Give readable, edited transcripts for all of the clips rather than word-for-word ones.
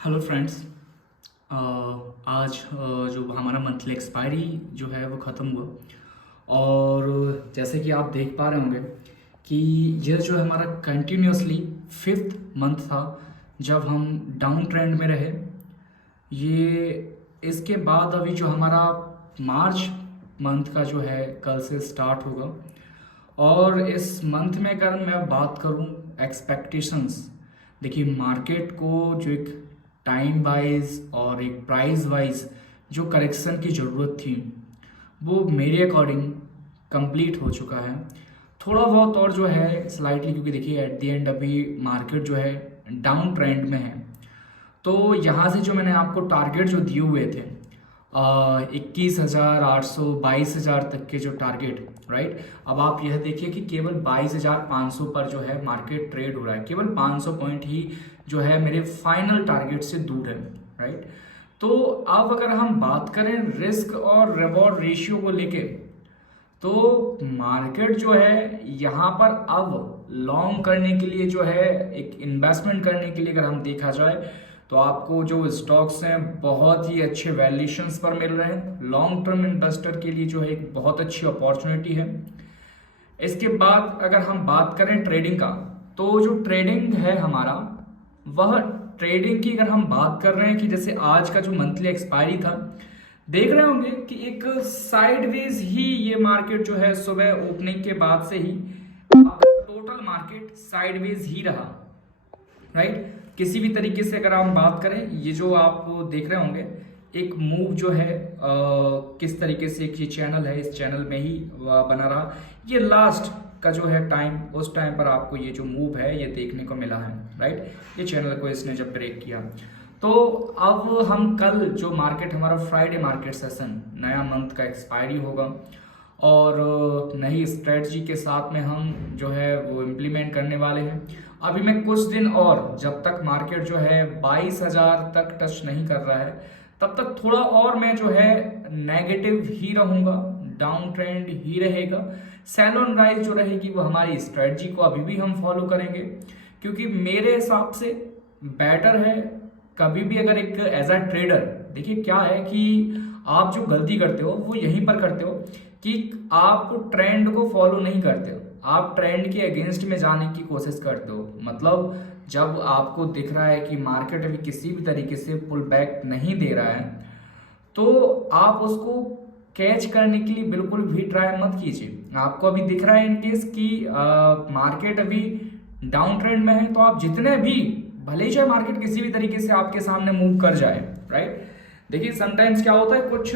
Hello friends. आज जो हमारा मंथली एक्सपायरी जो है वो ख़त्म हुआ। और जैसे कि आप देख पा रहे होंगे कि यह जो है हमारा कंटिन्यूसली फिफ्थ मंथ था जब हम डाउन ट्रेंड में रहे। ये इसके बाद अभी जो हमारा मार्च मंथ का जो है कल से स्टार्ट होगा। और इस मंथ में अगर मैं बात करूं एक्सपेक्टेशंस, देखिए मार्केट को जो एक टाइम वाइज और एक प्राइस वाइज जो करेक्शन की ज़रूरत थी वो मेरे अकॉर्डिंग कंप्लीट हो चुका है। थोड़ा बहुत और जो है स्लाइटली, क्योंकि देखिए एट द एंड अभी मार्केट जो है डाउन ट्रेंड में है। तो यहाँ से जो मैंने आपको टारगेट जो दिए हुए थे 21,800 22,000 तक के जो टारगेट, राइट। अब आप यह देखिए कि केवल 22,500 पर जो है मार्केट ट्रेड हो रहा है। केवल 500 पॉइंट ही जो है मेरे फाइनल टारगेट से दूर है, राइट। तो अब अगर हम बात करें रिस्क और रिवॉर्ड रेशियो को लेके, तो मार्केट जो है यहाँ पर अब लॉन्ग करने के लिए जो है एक इन्वेस्टमेंट करने के लिए अगर हम देखा जाए तो आपको जो स्टॉक्स हैं बहुत ही अच्छे वैल्यूएशंस पर मिल रहे हैं। लॉन्ग टर्म इन्वेस्टर के लिए जो है एक बहुत अच्छी अपॉर्चुनिटी है। इसके बाद अगर हम बात करें ट्रेडिंग का, तो जो ट्रेडिंग है हमारा, वह ट्रेडिंग की अगर हम बात कर रहे हैं कि जैसे आज का जो मंथली एक्सपायरी था, देख रहे होंगे कि एक साइडवेज ही ये मार्केट जो है सुबह ओपनिंग के बाद से ही टोटल मार्केट साइडवेज ही रहा, राइट। किसी भी तरीके से अगर हम बात करें, ये जो आप देख रहे होंगे एक मूव जो है किस तरीके से एक ये चैनल है, इस चैनल में ही बना रहा। ये लास्ट का जो है टाइम, उस टाइम पर आपको ये जो मूव है ये देखने को मिला है, राइट। ये चैनल को इसने जब ब्रेक किया, तो अब हम कल जो मार्केट हमारा फ्राइडे मार्केट सेशन, नया मंथ का एक्सपायरी होगा और नई स्ट्रेटजी के साथ में हम जो है वो इम्प्लीमेंट करने वाले हैं। अभी मैं कुछ दिन और, जब तक मार्केट जो है 22,000 तक टच नहीं कर रहा है, तब तक थोड़ा और मैं जो है नेगेटिव ही रहूंगा, डाउन ट्रेंड ही रहेगा। सेल ऑन राइज जो रहेगी वो हमारी स्ट्रेटजी को अभी भी हम फॉलो करेंगे, क्योंकि मेरे हिसाब से बेटर है कभी भी अगर एक एज अ ट्रेडर, देखिए क्या है कि आप जो गलती करते हो वो यहीं पर करते हो कि आप ट्रेंड को फॉलो नहीं करते हो, आप ट्रेंड के अगेंस्ट में जाने की कोशिश करते हो। मतलब जब आपको दिख रहा है कि मार्केट अभी किसी भी तरीके से पुल बैक नहीं दे रहा है, तो आप उसको कैच करने के लिए बिल्कुल भी ट्राई मत कीजिए। आपको अभी दिख रहा है इन केस कि मार्केट अभी डाउन ट्रेंड में है, तो आप जितने भी, भले ही चाहे मार्केट किसी भी तरीके से आपके सामने मूव कर जाए, राइट। देखिए समटाइम्स क्या होता है, कुछ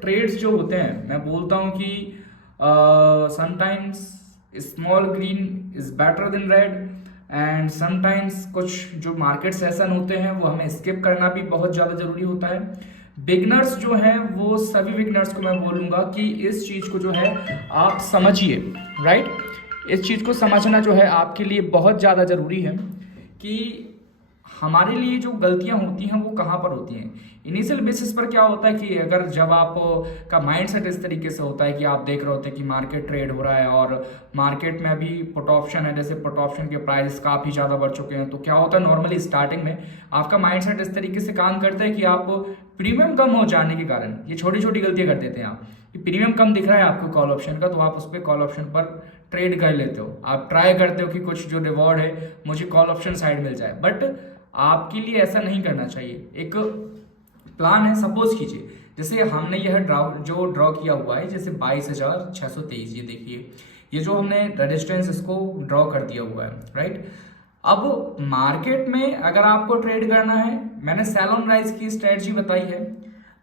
ट्रेड्स जो होते हैं, मैं बोलता हूं कि sometimes small green is better than red, and sometimes कुछ जो मार्केट सेशन होते हैं वो हमें स्किप करना भी बहुत ज़्यादा ज़रूरी होता है। बिगनर्स जो हैं, वो सभी बिगनर्स को मैं बोलूँगा कि इस चीज़ को जो है आप समझिए, राइट। इस चीज़ को समझना जो है आपके लिए बहुत ज़्यादा ज़रूरी है कि हमारे लिए जो गलतियां होती हैं वो कहाँ पर होती हैं। इनिशियल बेसिस पर क्या होता है कि अगर जब आप का माइंडसेट इस तरीके से होता है कि आप देख रहे होते हैं कि मार्केट ट्रेड हो रहा है और मार्केट में अभी पुट ऑप्शन है, जैसे पुट ऑप्शन के प्राइस काफ़ी ज़्यादा बढ़ चुके हैं, तो क्या होता है नॉर्मली स्टार्टिंग में आपका माइंडसेट इस तरीके से काम करता है कि आप प्रीमियम कम हो जाने के कारण ये छोटी छोटी गलतियां कर देते हैं आप, कि प्रीमियम कम दिख रहा है आपको कॉल ऑप्शन का, तो आप उस पर कॉल ऑप्शन पर ट्रेड कर लेते हो। आप ट्राई करते हो कि कुछ जो रिवॉर्ड है मुझे कॉल ऑप्शन साइड मिल जाए, बट आपके लिए ऐसा नहीं करना चाहिए। एक प्लान है, सपोज कीजिए जैसे हमने यह ड्रॉ किया हुआ है, जैसे 22,623, ये देखिए ये जो हमने रेजिस्टेंस इसको ड्रॉ कर दिया हुआ है, राइट। अब मार्केट में अगर आपको ट्रेड करना है, मैंने सेल ऑन राइज की स्ट्रेटजी बताई है,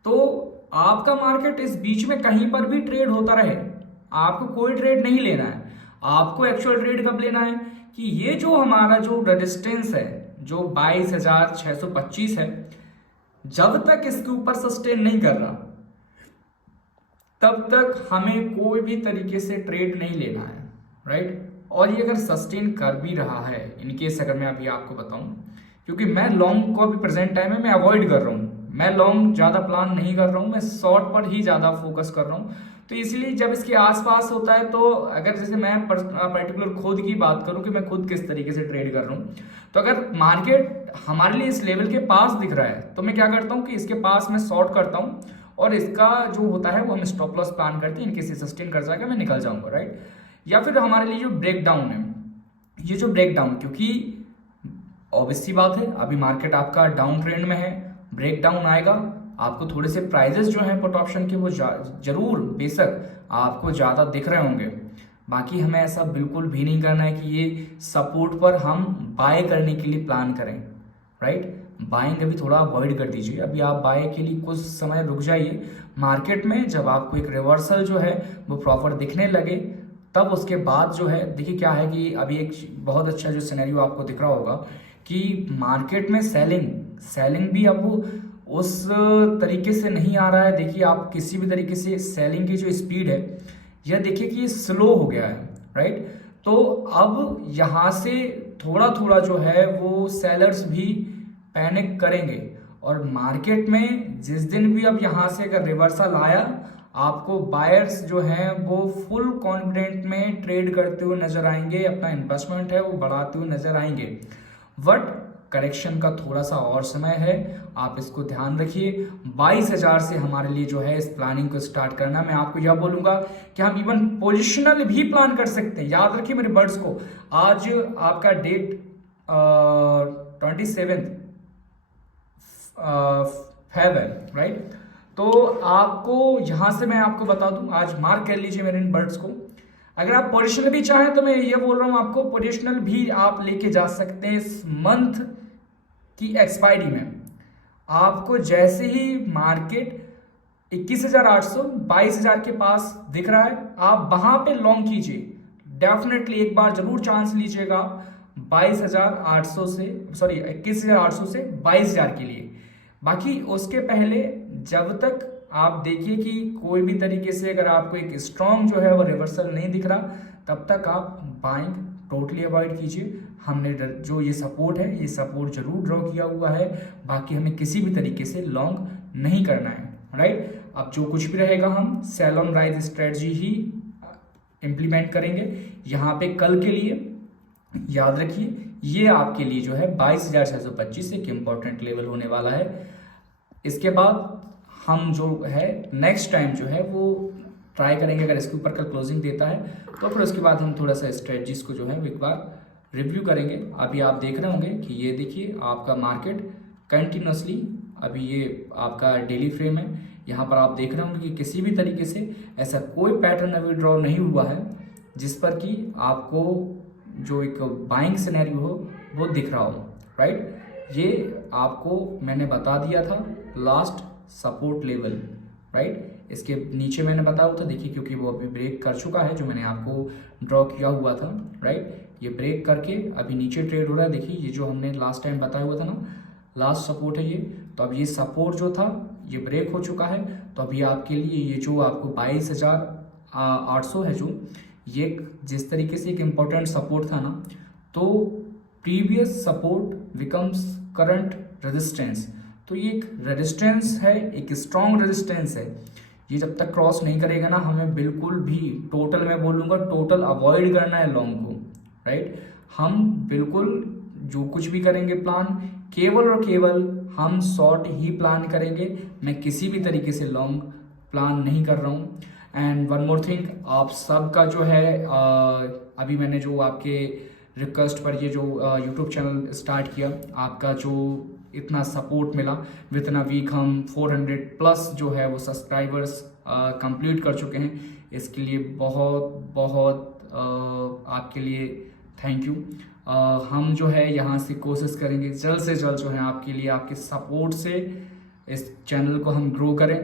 तो आपका मार्केट इस बीच में कहीं पर भी ट्रेड होता रहे, आपको कोई ट्रेड नहीं लेना है। आपको एक्चुअल ट्रेड कब लेना है कि ये जो हमारा जो रेजिस्टेंस है जो 22,625 है, जब तक इसके ऊपर सस्टेन नहीं कर रहा तब तक हमें कोई भी तरीके से ट्रेड नहीं लेना है, राइट। और ये अगर सस्टेन कर भी रहा है, इनकेस अगर मैं अभी आपको बताऊं, क्योंकि मैं लॉन्ग को अभी प्रेजेंट टाइम में मैं अवॉइड कर रहा हूं, मैं लॉन्ग ज़्यादा प्लान नहीं कर रहा हूँ, मैं शॉर्ट पर ही ज़्यादा फोकस कर रहा हूँ। तो इसलिए जब इसके आसपास होता है तो अगर जैसे मैं पर्टिकुलर खुद की बात करूं कि मैं खुद किस तरीके से ट्रेड कर रहा हूं, तो अगर मार्केट हमारे लिए इस लेवल के पास दिख रहा है तो मैं क्या करता हूं कि इसके पास मैं शॉर्ट करता हूं और इसका जो होता है वो हम स्टॉप लॉस प्लान करते हैं, इनके से सस्टेन कर जाएगा मैं निकल जाऊंगा, राइट। या फिर हमारे लिए जो ब्रेक डाउन है, ये जो ब्रेक डाउन, क्योंकि ऑब्वियस सी बात है अभी मार्केट आपका डाउन ट्रेंड में है, ब्रेक डाउन आएगा, आपको थोड़े से प्राइजेस जो हैं पुट ऑप्शन के वो जरूर बेशक आपको ज़्यादा दिख रहे होंगे। बाकी हमें ऐसा बिल्कुल भी नहीं करना है कि ये सपोर्ट पर हम बाय करने के लिए प्लान करें, राइट। बाइंग अभी थोड़ा अवॉइड कर दीजिए, अभी आप बाय के लिए कुछ समय रुक जाइए मार्केट में, जब आपको एक रिवर्सल जो है वो प्रॉपर दिखने लगे तब उसके बाद जो है देखिए क्या है कि अभी एक बहुत अच्छा जो सिनेरियो आपको दिख रहा होगा कि मार्केट में सेलिंग भी अब उस तरीके से नहीं आ रहा है। देखिए आप किसी भी तरीके से सेलिंग की जो स्पीड है यह देखिए कि ये स्लो हो गया है, राइट। तो अब यहाँ से थोड़ा थोड़ा जो है वो सेलर्स भी पैनिक करेंगे और मार्केट में जिस दिन भी अब यहाँ से अगर रिवर्सल आया आपको बायर्स जो हैं वो फुल कॉन्फिडेंट में ट्रेड करते हुए नजर आएंगे, अपना इन्वेस्टमेंट है वो बढ़ाते हुए नजर आएंगे। बट करेक्शन का थोड़ा सा और समय है, आप इसको ध्यान रखिए। 22,000 से हमारे लिए जो है इस प्लानिंग को स्टार्ट करना। मैं आपको यह बोलूंगा कि हम इवन पोजिशनल भी प्लान कर सकते हैं। याद रखिए मेरे बर्ड्स को, आज आपका डेट 27 फेब है, राइट। तो आपको यहां से मैं आपको बता दूं, आज मार्क कर लीजिए मेरे इन बर्ड्स को। अगर आप पोजिशनल भी चाहें तो मैं ये बोल रहा हूं आपको, पोजिशनल भी आप लेके जा सकते हैं इस मंथ की एक्सपायरी में। आपको जैसे ही मार्केट 21,800 22,000 के पास दिख रहा है आप वहां पे लॉन्ग कीजिए, डेफिनेटली एक बार जरूर चांस लीजिएगा 22,800 से, सॉरी 21,800 से 22,000 के लिए। बाकी उसके पहले जब तक आप देखिए कि कोई भी तरीके से अगर आपको एक स्ट्रॉन्ग जो है वो रिवर्सल नहीं दिख रहा तब तक आप बाइंग टोटली अवॉइड कीजिए। हमने जो ये सपोर्ट है ये सपोर्ट जरूर ड्रॉ किया हुआ है, बाकी हमें किसी भी तरीके से लॉन्ग नहीं करना है, राइट। अब जो कुछ भी रहेगा हम सेल ऑन राइज स्ट्रेटजी ही इंप्लीमेंट करेंगे। यहाँ पे कल के लिए याद रखिए ये आपके लिए जो है 22,625 एक इंपॉर्टेंट लेवल होने वाला है। इसके बाद हम जो है नेक्स्ट टाइम जो है वो ट्राई करेंगे, अगर इसके ऊपर कल क्लोजिंग देता है तो फिर उसके बाद हम थोड़ा सा स्ट्रेटजीज को जो है एक बार रिव्यू करेंगे। अभी आप देख रहे होंगे कि ये देखिए आपका मार्केट कंटिन्यूसली, अभी ये आपका डेली फ्रेम है, यहाँ पर आप देख रहे होंगे कि किसी भी तरीके से ऐसा कोई पैटर्न अभी ड्रॉ नहीं हुआ है जिस पर कि आपको जो एक बाइंग सिनेरियो हो वो दिख रहा हो, राइट। ये आपको मैंने बता दिया था लास्ट सपोर्ट लेवल, राइट। इसके नीचे मैंने बताया था देखिए, क्योंकि वो अभी ब्रेक कर चुका है जो मैंने आपको ड्रॉ किया हुआ था, राइट। ये ब्रेक करके अभी नीचे ट्रेड हो रहा है। देखिए ये जो हमने लास्ट टाइम बताया हुआ था ना, लास्ट सपोर्ट है ये, तो अब ये सपोर्ट जो था ये ब्रेक हो चुका है। तो अभी आपके लिए ये जो आपको 22,800 है, जो ये जिस तरीके से एक इम्पोर्टेंट सपोर्ट था ना, तो previous support becomes current resistance. तो ये एक रेजिस्टेंस है, एक स्ट्रॉन्ग रेजिस्टेंस है। ये जब तक क्रॉस नहीं करेगा ना हमें बिल्कुल भी टोटल, मैं बोलूँगा टोटल अवॉइड करना है लॉन्ग को, राइट। हम बिल्कुल जो कुछ भी करेंगे प्लान केवल और केवल हम शॉर्ट ही प्लान करेंगे। मैं किसी भी तरीके से लॉन्ग प्लान नहीं कर रहा हूँ। एंड वन मोर थिंग, आप सबका जो है अभी मैंने जो आपके रिक्वेस्ट पर ये जो यूट्यूब चैनल स्टार्ट किया, आपका जो इतना सपोर्ट मिला, विद इन अ वीक हम 400 प्लस जो है वो सब्सक्राइबर्स कंप्लीट कर चुके हैं। इसके लिए बहुत बहुत आपके लिए थैंक यू। हम जो है यहाँ से कोशिश करेंगे जल्द से जल्द जो है आपके लिए, आपके सपोर्ट से इस चैनल को हम ग्रो करें।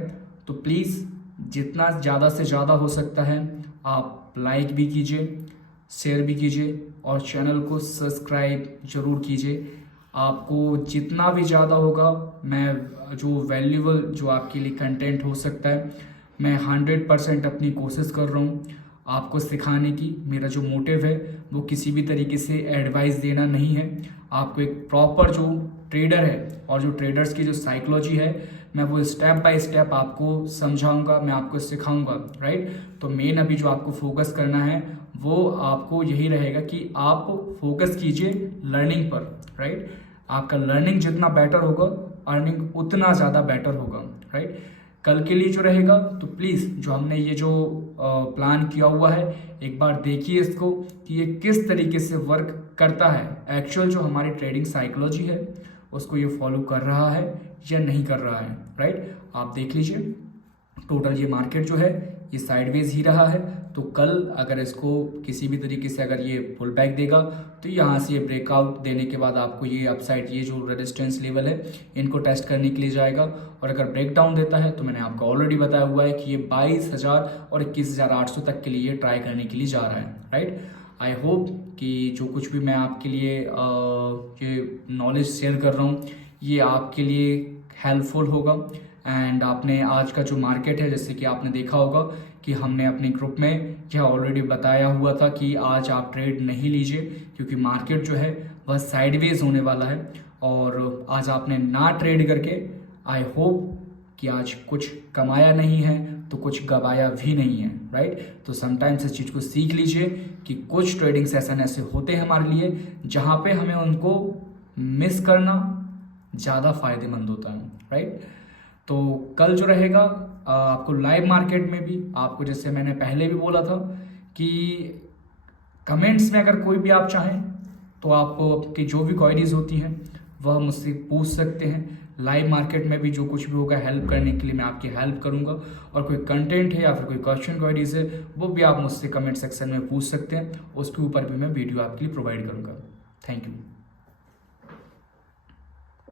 तो प्लीज़ जितना ज़्यादा से ज़्यादा हो सकता है आप लाइक भी कीजिए, शेयर भी कीजिए और चैनल को सब्सक्राइब जरूर कीजिए। आपको जितना भी ज़्यादा होगा, मैं जो वैल्यूबल जो आपके लिए कंटेंट हो सकता है, मैं 100% अपनी कोशिश कर रहा हूँ आपको सिखाने की। मेरा जो मोटिव है वो किसी भी तरीके से एडवाइस देना नहीं है, आपको एक प्रॉपर जो ट्रेडर है और जो ट्रेडर्स की जो साइकोलॉजी है मैं वो स्टेप बाय स्टेप आपको समझाऊंगा, मैं आपको सिखाऊंगा, राइट। तो मेन अभी जो आपको फोकस करना है वो आपको यही रहेगा कि आप फोकस कीजिए लर्निंग पर, राइट। आपका लर्निंग जितना बेटर होगा अर्निंग उतना ज़्यादा बेटर होगा, राइट। कल के लिए जो रहेगा तो प्लीज़ जो हमने ये जो प्लान किया हुआ है एक बार देखिए इसको कि ये किस तरीके से वर्क करता है, एक्चुअल जो हमारी ट्रेडिंग साइकोलॉजी है उसको ये फॉलो कर रहा है या नहीं कर रहा है, राइट। आप देख लीजिए टोटल ये मार्केट जो है ये साइडवेज ही रहा है। तो कल अगर इसको किसी भी तरीके से अगर ये पुल बैक देगा तो यहाँ से ये ब्रेकआउट देने के बाद आपको ये अपसाइड ये जो रेजिस्टेंस लेवल है इनको टेस्ट करने के लिए जाएगा। और अगर ब्रेक डाउन देता है तो मैंने आपको ऑलरेडी बताया हुआ है कि ये 22,000 और 21,800 तक के लिए ट्राई करने के लिए जा रहा है, राइट। आई होप कि जो कुछ भी मैं आपके लिए ये नॉलेज शेयर कर रहा हूँ ये आपके लिए हेल्पफुल होगा। एंड आपने आज का जो मार्केट है जैसे कि आपने देखा होगा कि हमने अपने ग्रुप में यह ऑलरेडी बताया हुआ था कि आज आप ट्रेड नहीं लीजिए क्योंकि मार्केट जो है वह साइडवेज होने वाला है। और आज आपने ना ट्रेड करके आई होप कि आज कुछ कमाया नहीं है तो कुछ गवाया भी नहीं है, राइट। तो समटाइम्स इस चीज़ को सीख लीजिए कि कुछ ट्रेडिंग सेशन ऐसे होते हैं हमारे लिए जहाँ पे हमें उनको मिस करना ज़्यादा फायदेमंद होता है, राइट। तो कल जो रहेगा आपको लाइव मार्केट में भी आपको जैसे मैंने पहले भी बोला था कि कमेंट्स में अगर कोई भी आप चाहें तो आपकी जो भी क्वेरीज होती हैं वह मुझसे पूछ सकते हैं। लाइव मार्केट में भी जो कुछ भी होगा हेल्प करने के लिए मैं आपकी हेल्प करूंगा। और कोई कंटेंट है या फिर कोई क्वेश्चन क्वेरीज है वो भी आप मुझसे कमेंट सेक्शन में पूछ सकते हैं, उसके ऊपर भी मैं वीडियो आपके लिए प्रोवाइड करूंगा। Thank you.